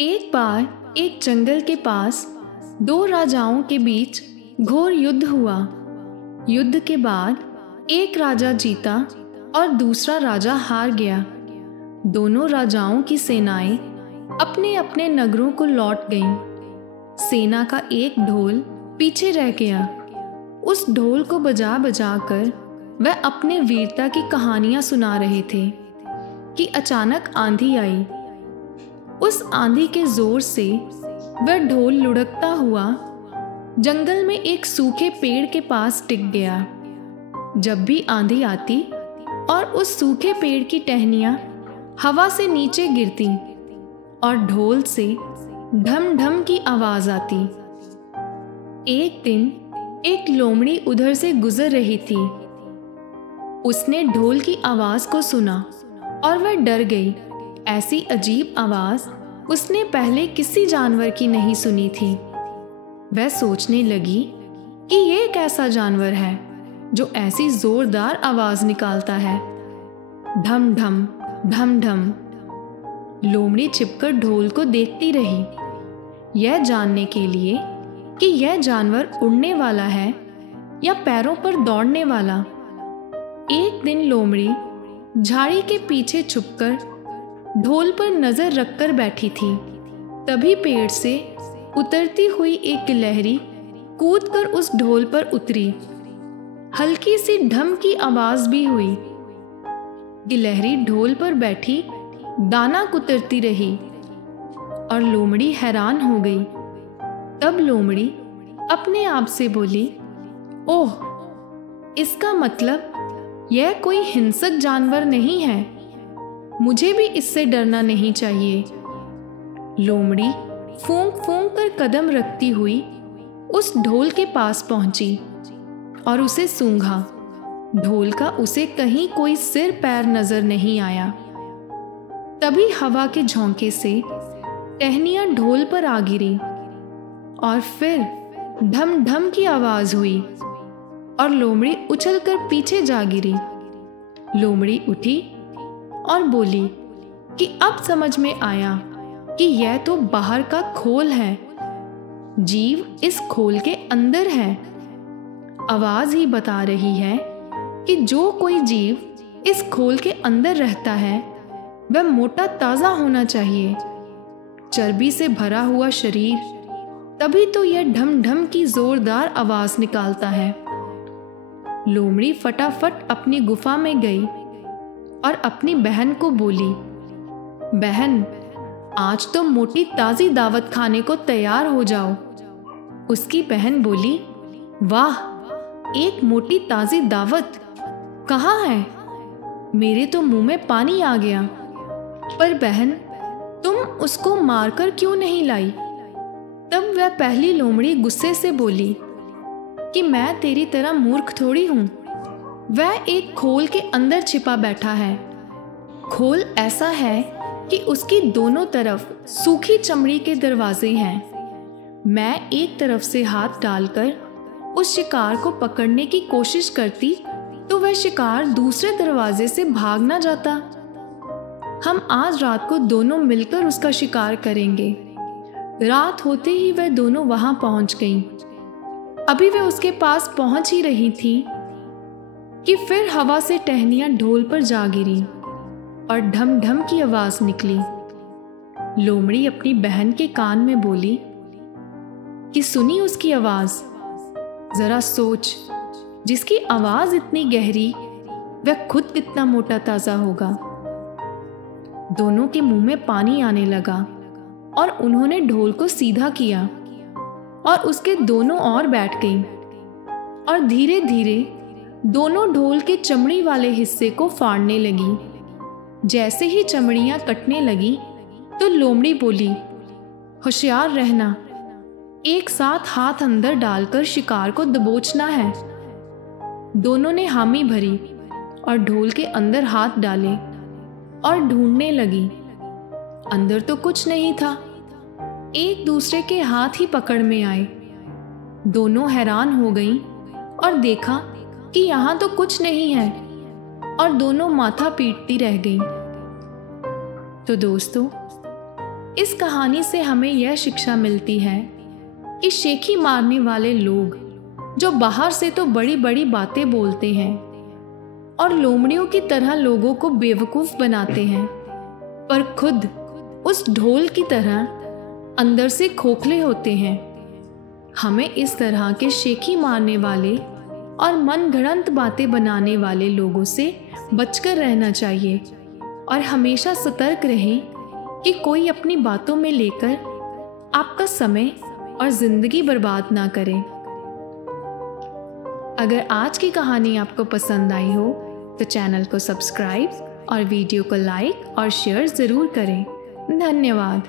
एक बार एक जंगल के पास दो राजाओं के बीच घोर युद्ध हुआ। युद्ध के बाद एक राजा जीता और दूसरा राजा हार गया। दोनों राजाओं की सेनाएं अपने अपने नगरों को लौट गईं। सेना का एक ढोल पीछे रह गया। उस ढोल को बजा बजा कर वह अपने वीरता की कहानियां सुना रहे थे कि अचानक आंधी आई। उस आंधी के जोर से वह ढोल लुढ़कता हुआ जंगल में एक सूखे पेड़ के पास टिक गया। जब भी आंधी आती और उस सूखे पेड़ की टहनियां हवा से नीचे गिरती और ढोल से ढम ढम की आवाज आती। एक दिन एक लोमड़ी उधर से गुजर रही थी। उसने ढोल की आवाज को सुना और वह डर गई। ऐसी अजीब आवाज उसने पहले किसी जानवर की नहीं सुनी थी। वह सोचने लगी कि ये कैसा जानवर है जो ऐसी जोरदार आवाज निकालता है। ढम ढम ढम ढम। लोमड़ी छिपकर ढोल को देखती रही, यह जानने के लिए कि यह जानवर उड़ने वाला है या पैरों पर दौड़ने वाला। एक दिन लोमड़ी झाड़ी के पीछे छुपकर ढोल पर नजर रखकर बैठी थी। तभी पेड़ से उतरती हुई एक गिलहरी कूदकर उस ढोल पर उतरी। हल्की सी ढम की आवाज भी हुई। गिलहरी ढोल पर बैठी दाना कुतरती रही और लोमड़ी हैरान हो गई। तब लोमड़ी अपने आप से बोली, ओह, इसका मतलब यह कोई हिंसक जानवर नहीं है। मुझे भी इससे डरना नहीं चाहिए। लोमड़ी फूंक फूंक कर कदम रखती हुई उस ढोल के पास पहुंची और उसे सूंघा। ढोल का उसे कहीं कोई सिर पैर नजर नहीं आया। तभी हवा के झोंके से टहनियां ढोल पर आ गिरी और फिर ढम ढम की आवाज हुई और लोमड़ी उछलकर पीछे जा गिरी। लोमड़ी उठी और बोली कि अब समझ में आया कि यह तो बाहर का खोल है। जीव इस खोल के अंदर है। आवाज ही बता रही है कि जो कोई जीव इस खोल के अंदर रहता है वह मोटा ताजा होना चाहिए। चर्बी से भरा हुआ शरीर, तभी तो यह ढम ढम की जोरदार आवाज निकालता है। लोमड़ी फटाफट अपनी गुफा में गई और अपनी बहन को बोली, बहन, आज तो मोटी ताजी दावत खाने को तैयार हो जाओ। उसकी बहन बोली, वाह, एक मोटी ताजी दावत कहाँ है? मेरे तो मुंह में पानी आ गया। पर बहन, तुम उसको मारकर क्यों नहीं लाई? तब वह पहली लोमड़ी गुस्से से बोली कि मैं तेरी तरह मूर्ख थोड़ी हूं। वह एक खोल के अंदर छिपा बैठा है। खोल ऐसा है कि उसकी दोनों तरफ सूखी चमड़ी के दरवाजे हैं। मैं एक तरफ से हाथ डालकर उस शिकार को पकड़ने की कोशिश करती तो वह शिकार दूसरे दरवाजे से भाग ना जाता। हम आज रात को दोनों मिलकर उसका शिकार करेंगे। रात होते ही वह दोनों वहां पहुंच गईं। अभी वे उसके पास पहुंच ही रही थी कि फिर हवा से टहनियां ढोल पर जा गिरी और ढम ढम की आवाज निकली। लोमड़ी अपनी बहन के कान में बोली कि सुनी उसकी आवाज? जरा सोच, जिसकी आवाज इतनी गहरी वह खुद कितना मोटा ताजा होगा। दोनों के मुंह में पानी आने लगा और उन्होंने ढोल को सीधा किया और उसके दोनों ओर बैठ गईं और धीरे धीरे दोनों ढोल के चमड़ी वाले हिस्से को फाड़ने लगी। जैसे ही चमड़ियां कटने लगी तो लोमड़ी बोली, होशियार रहना, एक साथ हाथ अंदर डालकर शिकार को दबोचना है। दोनों ने हामी भरी और ढोल के अंदर हाथ डाले और ढूंढने लगी। अंदर तो कुछ नहीं था। एक दूसरे के हाथ ही पकड़ में आए। दोनों हैरान हो गईं और देखा कि यहां तो कुछ नहीं है और दोनों माथा पीटती रह गईं। तो दोस्तों, इस कहानी से हमें यह शिक्षा मिलती है कि शेखी मारने वाले लोग जो बाहर से तो बड़ी बड़ी बातें बोलते हैं और लोमड़ियों की तरह लोगों को बेवकूफ बनाते हैं, पर खुद उस ढोल की तरह अंदर से खोखले होते हैं। हमें इस तरह के शेखी मारने वाले और मन घड़ंत बातें बनाने वाले लोगों से बचकर रहना चाहिए और हमेशा सतर्क रहें कि कोई अपनी बातों में लेकर आपका समय और जिंदगी बर्बाद ना करे। अगर आज की कहानी आपको पसंद आई हो तो चैनल को सब्सक्राइब और वीडियो को लाइक और शेयर ज़रूर करें। धन्यवाद।